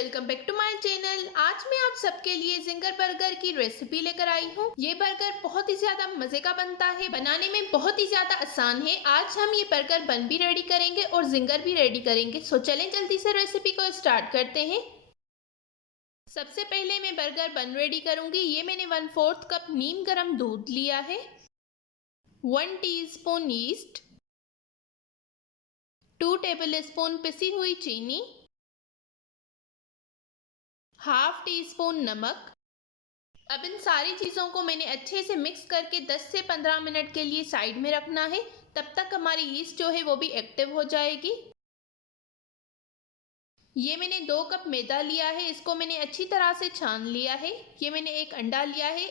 Welcome back to my channel. आज मैं आप सबके लिए जिंगर बर्गर की रेसिपी लेकर आई हूँ। ये बर्गर बहुत ही ज्यादा मजे का बनता है, बनाने में बहुत ही ज्यादा आसान है। आज हम ये बर्गर बन भी रेडी करेंगे और जिंगर भी रेडी करेंगे। सो चलें जल्दी से रेसिपी को स्टार्ट करते हैं। सबसे पहले मैं बर्गर बन रेडी करूंगी। ये मैंने 1/4 कप नीम गर्म दूध लिया है, 1 टीस्पून ईस्ट, 2 टेबलस्पून पिसी हुई चीनी, हाफ टी स्पून नमक। अब इन सारी चीज़ों को मैंने अच्छे से मिक्स करके 10 से 15 मिनट के लिए साइड में रखना है। तब तक हमारी यीस्ट जो है वो भी एक्टिव हो जाएगी। ये मैंने 2 कप मैदा लिया है, इसको मैंने अच्छी तरह से छान लिया है। ये मैंने एक अंडा लिया है,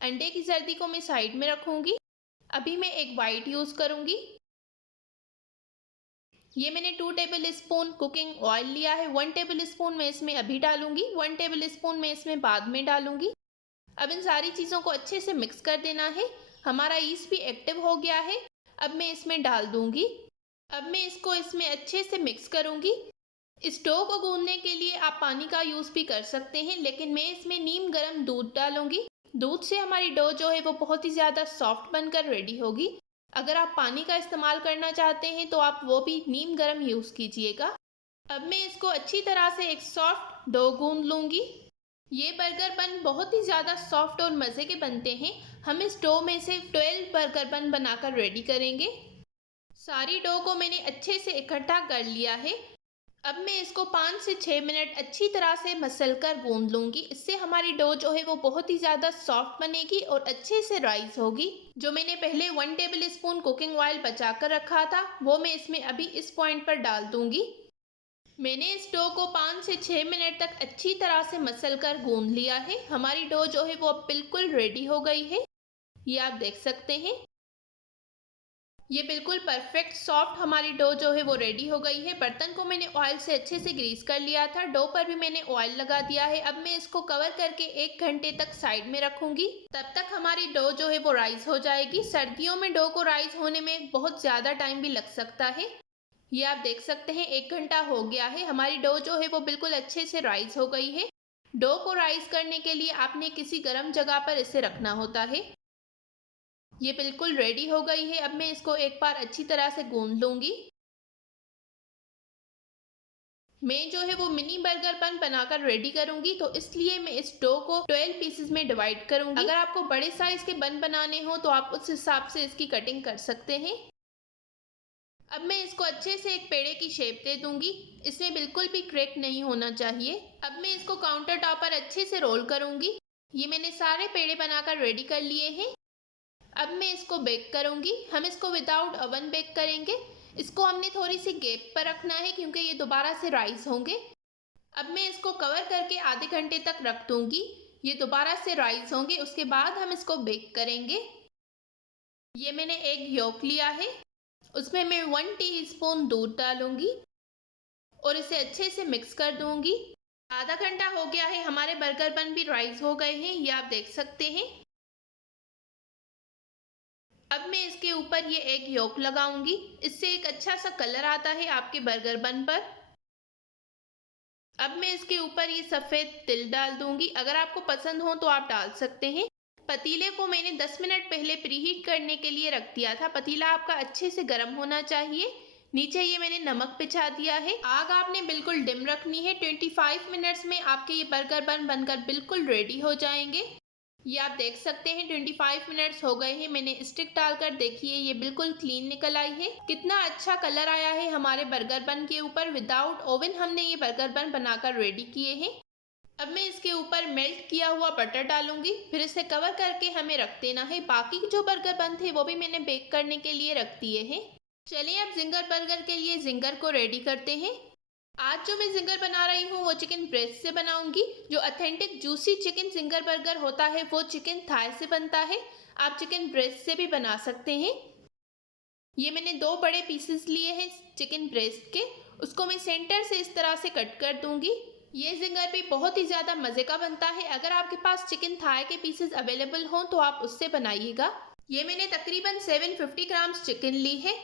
अंडे की जर्दी को मैं साइड में रखूँगी। अभी मैं एक वाइट यूज़ करूँगी। ये मैंने 2 टेबलस्पून कुकिंग ऑयल लिया है, 1 टेबलस्पून मैं इसमें अभी डालूंगी, 1 टेबलस्पून मैं इसमें बाद में डालूंगी। अब इन सारी चीज़ों को अच्छे से मिक्स कर देना है। हमारा यीस्ट भी एक्टिव हो गया है। अब मैं इसमें डाल दूंगी। अब मैं इसको इसमें अच्छे से मिक्स करूंगी। इस डो को गूंदने के लिए आप पानी का यूज़ भी कर सकते हैं, लेकिन मैं इसमें नीम गर्म दूध डालूंगी। दूध से हमारी डो जो है वो बहुत ही ज़्यादा सॉफ्ट बनकर रेडी होगी। अगर आप पानी का इस्तेमाल करना चाहते हैं तो आप वो भी नीम गर्म यूज़ कीजिएगा। अब मैं इसको अच्छी तरह से एक सॉफ्ट डो गूंद लूँगी। ये बर्गर बन बहुत ही ज़्यादा सॉफ्ट और मज़े के बनते हैं। हम इस डो में से 12 बर्गर बन बनाकर रेडी करेंगे। सारी डो को मैंने अच्छे से इकट्ठा कर लिया है। अब मैं इसको 5 से 6 मिनट अच्छी तरह से मसल कर गूंद लूँगी। इससे हमारी डो जो है वो बहुत ही ज़्यादा सॉफ्ट बनेगी और अच्छे से राइस होगी। जो मैंने पहले 1 टेबलस्पून कुकिंग ऑयल बचा कर रखा था वो मैं इसमें अभी इस पॉइंट पर डाल दूँगी। मैंने इस डो को 5 से 6 मिनट तक अच्छी तरह से मसल कर गूंद लिया है। हमारी डो जो है वो अब बिल्कुल रेडी हो गई है। ये आप देख सकते हैं। ये बिल्कुल परफेक्ट सॉफ्ट हमारी डो जो है वो रेडी हो गई है। बर्तन को मैंने ऑयल से अच्छे से ग्रीस कर लिया था। डो पर भी मैंने ऑयल लगा दिया है। अब मैं इसको कवर करके 1 घंटे तक साइड में रखूंगी। तब तक हमारी डो जो है वो राइस हो जाएगी। सर्दियों में डो को राइस होने में बहुत ज़्यादा टाइम भी लग सकता है। ये आप देख सकते हैं 1 घंटा हो गया है। हमारी डो जो है वो बिल्कुल अच्छे से राइस हो गई है। डो को राइस करने के लिए आपने किसी गर्म जगह पर इसे रखना होता है। ये बिल्कुल रेडी हो गई है। अब मैं इसको एक बार अच्छी तरह से गूंद लूंगी। मैं जो है वो मिनी बर्गर बन बनाकर रेडी करूंगी, तो इसलिए मैं इस डो को 12 पीसेस में डिवाइड करूंगी। अगर आपको बड़े साइज के बन बनाने हो तो आप उस हिसाब से इसकी कटिंग कर सकते हैं। अब मैं इसको अच्छे से एक पेड़े की शेप दे दूंगी। इसमें बिल्कुल भी क्रैक नहीं होना चाहिए। अब मैं इसको काउंटर टॉप पर अच्छे से रोल करूंगी। ये मैंने सारे पेड़े बनाकर रेडी कर लिए हैं। अब मैं इसको बेक करूंगी। हम इसको विदाउट ओवन बेक करेंगे। इसको हमने थोड़ी सी गैप पर रखना है क्योंकि ये दोबारा से राइस होंगे। अब मैं इसको कवर करके आधे घंटे तक रख दूंगी। ये दोबारा से राइस होंगे, उसके बाद हम इसको बेक करेंगे। ये मैंने एग योक लिया है, उसमें मैं 1 टीस्पून दूध डालूंगी और इसे अच्छे से मिक्स कर दूंगी। आधा घंटा हो गया है, हमारे बर्गर बन भी राइस हो गए हैं। ये आप देख सकते हैं। अब मैं इसके ऊपर ये एग योक लगाऊंगी। इससे एक अच्छा सा कलर आता है आपके बर्गर बन पर। अब मैं इसके ऊपर ये सफ़ेद तिल डाल दूंगी। अगर आपको पसंद हो तो आप डाल सकते हैं। पतीले को मैंने 10 मिनट पहले प्रीहीट करने के लिए रख दिया था। पतीला आपका अच्छे से गर्म होना चाहिए। नीचे ये मैंने नमक बिछा दिया है। आग आपने बिल्कुल डिम रखनी है। 25 मिनट्स में आपके ये बर्गर बन बनकर बिल्कुल रेडी हो जाएंगे। ये आप देख सकते हैं 25 मिनट्स हो गए हैं। मैंने स्टिक डालकर देखिए, ये बिल्कुल क्लीन निकल आई है। कितना अच्छा कलर आया है हमारे बर्गर बन के ऊपर। विदाउट ओवन हमने ये बर्गर बन बनाकर रेडी किए हैं। अब मैं इसके ऊपर मेल्ट किया हुआ बटर डालूंगी, फिर इसे कवर करके हमें रख देना है। बाकी जो बर्गर बन थे वो भी मैंने बेक करने के लिए रख दिए हैं। चलिए अब जिंगर बर्गर के लिए जिंगर को रेडी करते हैं। आज जो मैं जिंगर बना रही हूँ वो चिकन ब्रेस्ट से बनाऊंगी। जो authentic juicy chicken ginger burger होता है वो चिकन थाई से बनता है। आप चिकन ब्रेस्ट से भी बना सकते हैं। ये मैंने 2 बड़े पीसेस लिए हैं चिकन ब्रेस्ट के, उसको मैं सेंटर से इस तरह से कट कर दूंगी। ये जिंगर भी बहुत ही ज़्यादा मज़े का बनता है। अगर आपके पास चिकन थाई के पीसेस अवेलेबल हों तो आप उससे बनाइएगा। ये मैंने तकरीबन 750 ग्राम्स चिकन ली है।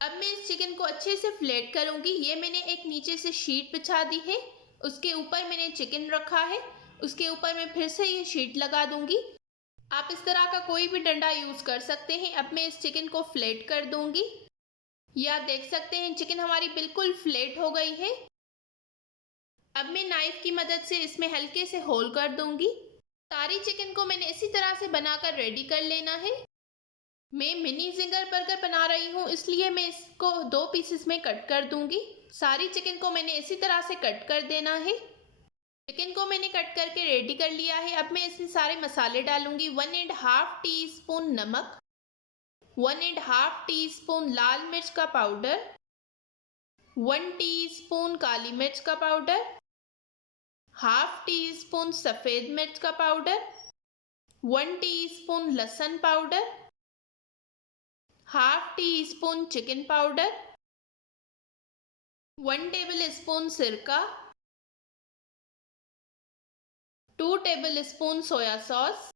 अब मैं इस चिकन को अच्छे से फ्लेट करूंगी। ये मैंने एक नीचे से शीट बिछा दी है, उसके ऊपर मैंने चिकन रखा है, उसके ऊपर मैं फिर से ये शीट लगा दूंगी। आप इस तरह का कोई भी डंडा यूज कर सकते हैं। अब मैं इस चिकन को फ्लैट कर दूंगी। ये आप देख सकते हैं चिकन हमारी बिल्कुल फ्लैट हो गई है। अब मैं नाइफ की मदद से इसमें हल्के से होल कर दूंगी। सारी चिकन को मैंने इसी तरह से बनाकर रेडी कर लेना है। मैं मिनी जिंगर बर्गर बना रही हूँ, इसलिए मैं इसको 2 पीसेस में कट कर दूंगी। सारी चिकन को मैंने इसी तरह से कट कर देना है। चिकन को मैंने कट करके रेडी कर लिया है। अब मैं इसमें सारे मसाले डालूंगी। 1.5 टीस्पून नमक, 1.5 टीस्पून लाल मिर्च का पाउडर, 1 टीस्पून काली मिर्च का पाउडर, हाफ टी स्पून सफ़ेद मिर्च का पाउडर, 1 टीस्पून लहसुन powder, half tea spoon chicken powder, 1 table spoon सिरका, 2 टेबल स्पून सोया सॉस।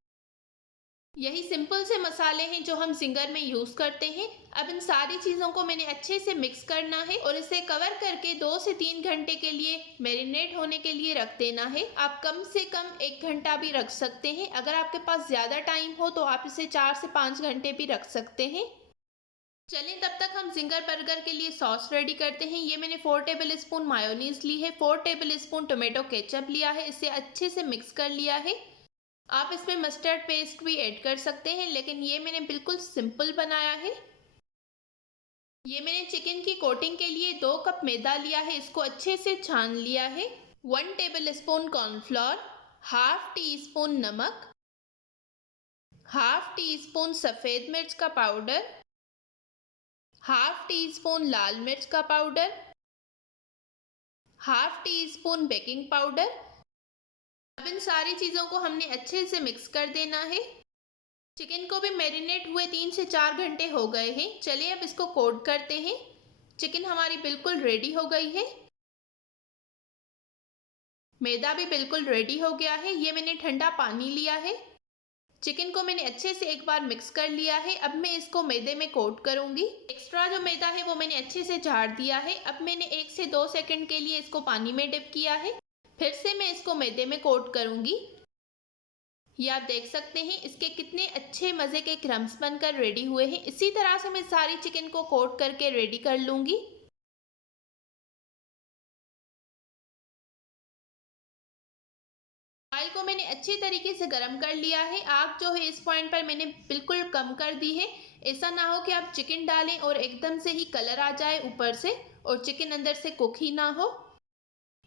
यही सिंपल से मसाले हैं जो हम जिंगर में यूज़ करते हैं। अब इन सारी चीज़ों को मैंने अच्छे से मिक्स करना है और इसे कवर करके 2 से 3 घंटे के लिए मैरिनेट होने के लिए रख देना है। आप कम से कम 1 घंटा भी रख सकते हैं। अगर आपके पास ज़्यादा टाइम हो तो आप इसे 4 से 5 घंटे भी रख सकते हैं। चलिए तब तक हम जिंगर बर्गर के लिए सॉस रेडी करते हैं। ये मैंने 4 टेबल स्पून मायोनीज ली है, 4 टेबल स्पून टोमेटो केचप लिया है, इसे अच्छे से मिक्स कर लिया है। आप इसमें मस्टर्ड पेस्ट भी ऐड कर सकते हैं, लेकिन ये मैंने बिल्कुल सिंपल बनाया है। ये मैंने चिकन की कोटिंग के लिए 2 कप मैदा लिया है, इसको अच्छे से छान लिया है। 1 table spoon cornflour, half tea spoon नमक, हाफ टी स्पून सफ़ेद मिर्च का पाउडर, हाफ टी स्पून लाल मिर्च का powder, half tea spoon baking powder. अब इन सारी चीज़ों को हमने अच्छे से मिक्स कर देना है। चिकन को भी मैरिनेट हुए 3 से 4 घंटे हो गए हैं। चलिए अब इसको कोट करते हैं। चिकन हमारी बिल्कुल रेडी हो गई है। मैदा भी बिल्कुल रेडी हो गया है। ये मैंने ठंडा पानी लिया है। चिकन को मैंने अच्छे से एक बार मिक्स कर लिया है। अब मैं इसको मैदे में कोट करूंगी। एक्स्ट्रा जो मैदा है वो मैंने अच्छे से झाड़ दिया है। अब मैंने 1 से 2 सेकंड के लिए इसको पानी में डिप किया है। फिर से मैं इसको मैदे में कोट करूंगी। ये आप देख सकते हैं इसके कितने अच्छे मज़े के क्रम्स बनकर रेडी हुए हैं। इसी तरह से मैं सारी चिकन को कोट करके रेडी कर लूँगी। ऑयल को मैंने अच्छे तरीके से गर्म कर लिया है। आग जो है इस पॉइंट पर मैंने बिल्कुल कम कर दी है। ऐसा ना हो कि आप चिकन डालें और एकदम से ही कलर आ जाए ऊपर से और चिकन अंदर से कुक ही ना हो।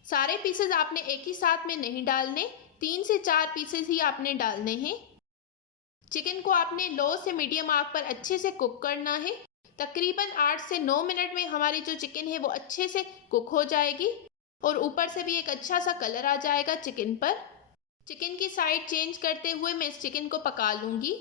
सारे पीसेस आपने एक ही साथ में नहीं डालने, 3 से 4 पीसेस ही आपने डालने हैं। चिकन को आपने लो से मीडियम आग पर अच्छे से कुक करना है। तकरीबन 8 से 9 मिनट में हमारी जो चिकन है वो अच्छे से कुक हो जाएगी और ऊपर से भी एक अच्छा सा कलर आ जाएगा चिकन पर। चिकन की साइड चेंज करते हुए मैं इस चिकन को पका लूँगी।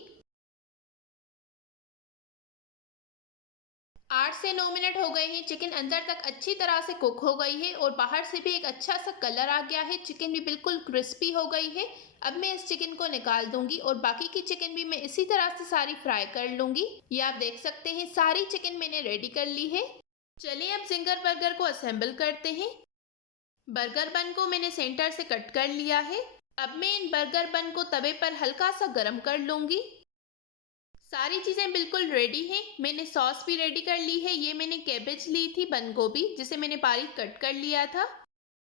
8 से 9 मिनट हो गए हैं। चिकन अंदर तक अच्छी तरह से कुक हो गई है और बाहर से भी एक अच्छा सा कलर आ गया है। चिकन भी बिल्कुल क्रिस्पी हो गई है। अब मैं इस चिकन को निकाल दूंगी और बाकी की चिकन भी मैं इसी तरह से सारी फ्राई कर लूंगी। ये आप देख सकते हैं सारी चिकन मैंने रेडी कर ली है। चलिए अब जिंगर बर्गर को असेंबल करते हैं। बर्गर बन को मैंने सेंटर से कट कर लिया है। अब मैं इन बर्गर बन को तवे पर हल्का सा गर्म कर लूंगी। सारी चीज़ें बिल्कुल रेडी हैं। मैंने सॉस भी रेडी कर ली है। ये मैंने कैबेज ली थी, बंद गोभी, जिसे मैंने बारीक कट कर लिया था।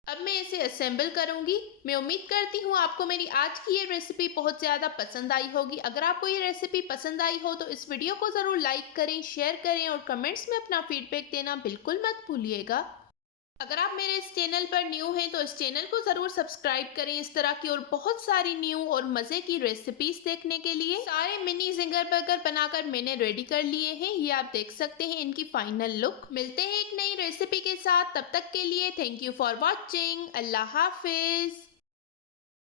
अब मैं इसे असेंबल करूंगी। मैं उम्मीद करती हूँ आपको मेरी आज की ये रेसिपी बहुत ज़्यादा पसंद आई होगी। अगर आपको ये रेसिपी पसंद आई हो तो इस वीडियो को ज़रूर लाइक करें, शेयर करें और कमेंट्स में अपना फीडबैक देना बिल्कुल मत भूलिएगा। अगर आप मेरे इस चैनल पर न्यू हैं तो इस चैनल को ज़रूर सब्सक्राइब करें इस तरह की और बहुत सारी न्यू और मज़े की रेसिपीज़ देखने के लिए। सारे मिनी जिंगर बर्गर बनाकर मैंने रेडी कर लिए हैं। ये आप देख सकते हैं इनकी फाइनल लुक। मिलते हैं एक नई रेसिपी के साथ, तब तक के लिए थैंक यू फॉर वॉचिंग। अल्लाह हाफिज़।